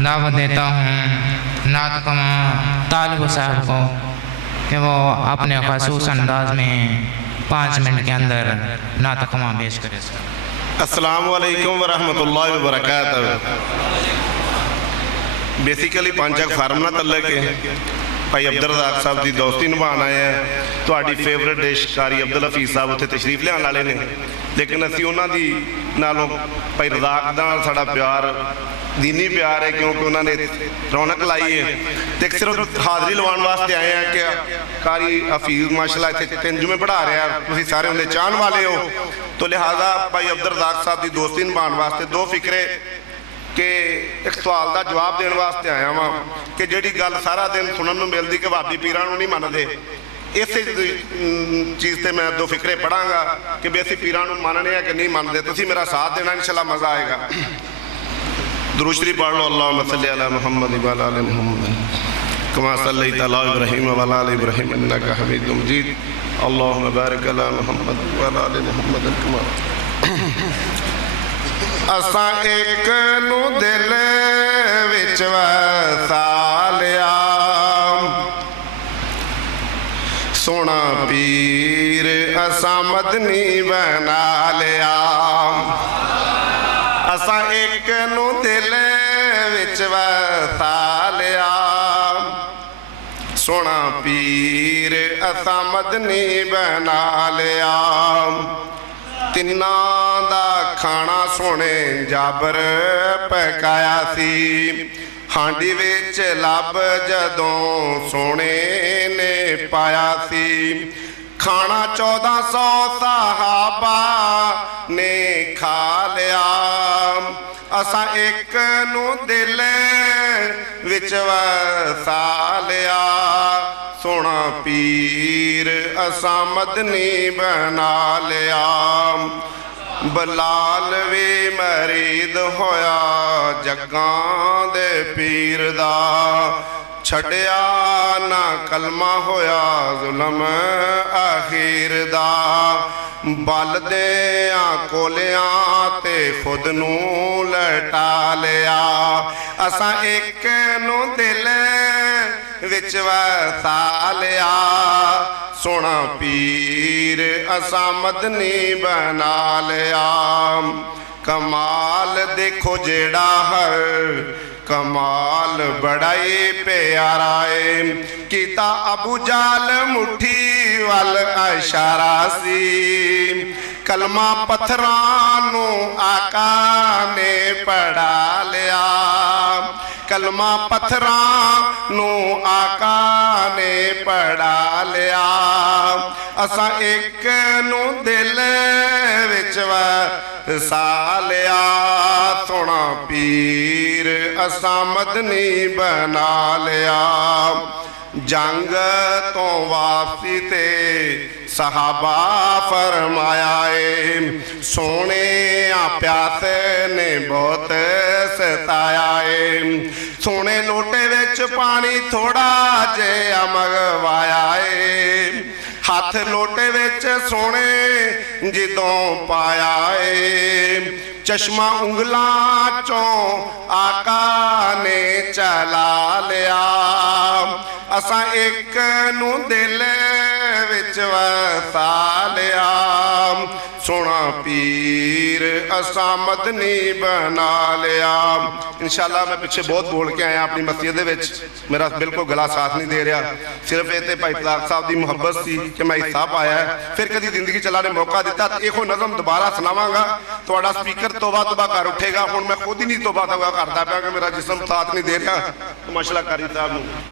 दावत देता हूँ नात कमा तालिब साहब को कि वो अपने ख़ासूस अंदाज में 5 मिनट के अंदर नात कमा पेश करे। अस्सलामु अलैकुम वरहमतुल्लाहि वबरकातुहू। बेसिकली 5 फार्म ना तल्ले के भाई अब्दुल रज़ाक साहब की दोस्ती निभाने आए हैं। तो फेवरेट डिश कारी अब्दुल हफीज़ साहब उत्थे तशरीफ लियान वाले ने, लेकिन असीं उन्हां दी नालों भाई रज़ाक नाल साडा प्यार दीनी प्यार है, क्योंकि उन्होंने रौनक लाई है। तो सिर्फ हाज़री लवाने वास्ते आए हैं कि कारी हफीज़ माशाअल्लाह इत्थे 3 जुमे पढ़ा रहा है, तुसीं सारे उन्हें चाहन वाले हो। तो लिहाजा भाई अब्दुल रज़ाक साहब की दोस्ती निभाने वास्ते 2 फिक्रे कि एक सवाल का जवाब देने वास्ते आया वहाँ कि जी गल सारा दिन सुनने को मिलती कि भाभी पीरां नूं नहीं मनते, इस चीज़ से मैं 2 फिक्रे पढ़ांगा कि भी असीं पीरां नूं मनने कि नहीं मनते। तुसीं मेरा साथ देना, इंशाअल्लाह मज़ा आएगा। दुरूद शरीफ पढ़ लो। अल्लाहुम्मा सल्लि अला मुहम्मद व अला आलि मुहम्मद कमा सल्लैता अला इब्राहीम व अला आलि इब्राहीम इन्नका हमीदुम मजीद। अल्लाहुम्मा बारिक अला मुहम्मद व अला आलि मुहम्मद कमा। असा एक नू दिल विच वसा लिया, सोना पीर असा मदनी बना लिया। असा एक नू दिल विच वसा लिया, सोना पीर असा मदनी बना लिया। तिन्ना दा खाना सोने जाबर पकाया सी, हांडी विच लब जदों सोने ने पाया सी। खाना 1400 सहाबा ने खा लिया। असा एक नू दिल विच वसा लिया, सोना पीर असा मदनी बना लिया। बलाल भी मरीद होया जग्गां दे पीर दा, छड़िया ना कलमा होया जुल्म आखिर दा। बल देया कोलियां ते खुद नू लटा लिया। असा एक नू दिल विच वसा लिया, सोना पीर असा मदनी बना लिया। कमाल देखो जेड़ा हर कमाल बड़ाई प्यारा है, कीता अबू जाल मुठी वल इशारा सी। कलमा पत्थरां नू आका ने पढ़ा लिया, कलमा पत्थरां नू आका ने पढ़ा लिया। असा एक नू दिल विच वसा लिया, सोना पीर असा मदनी बना लिया। जंग तो वापसी ते सहाबा फरमाया है, सोने प्यासे ने बहुत सताया है। सोने लोटे विच पानी थोड़ा जिहा मंगवाया है, हाथ लोटे विच सोने जिदों पाया है। चश्मा उंगलां चों आका ने चला लिया। असा एक नू दिल विच वसा लिया, सोना पीर असा मदनी बना लिया। इंशाअल्लाह मैं पिछे बहुत बोल के आया अपनी मस्जिद दे विच, मेरा बिल्कुल गला साथ नहीं दे रहा। सिर्फ ये भाई रज़ाक साहब की मुहब्बत सी कि मैं हिस्सा पाया है। फिर कभी जिंदगी चला ने मौका दिता तो यो नज़म दोबारा सुनावांगा, थोड़ा स्पीकर तोबा तोबा कर उठेगा। हुण मैं खुद ही नहीं तोबा तोबा करता पाया कि मेरा जिस्म साथ नहीं दे रहा। तो माशाअल्लाह कारी साहब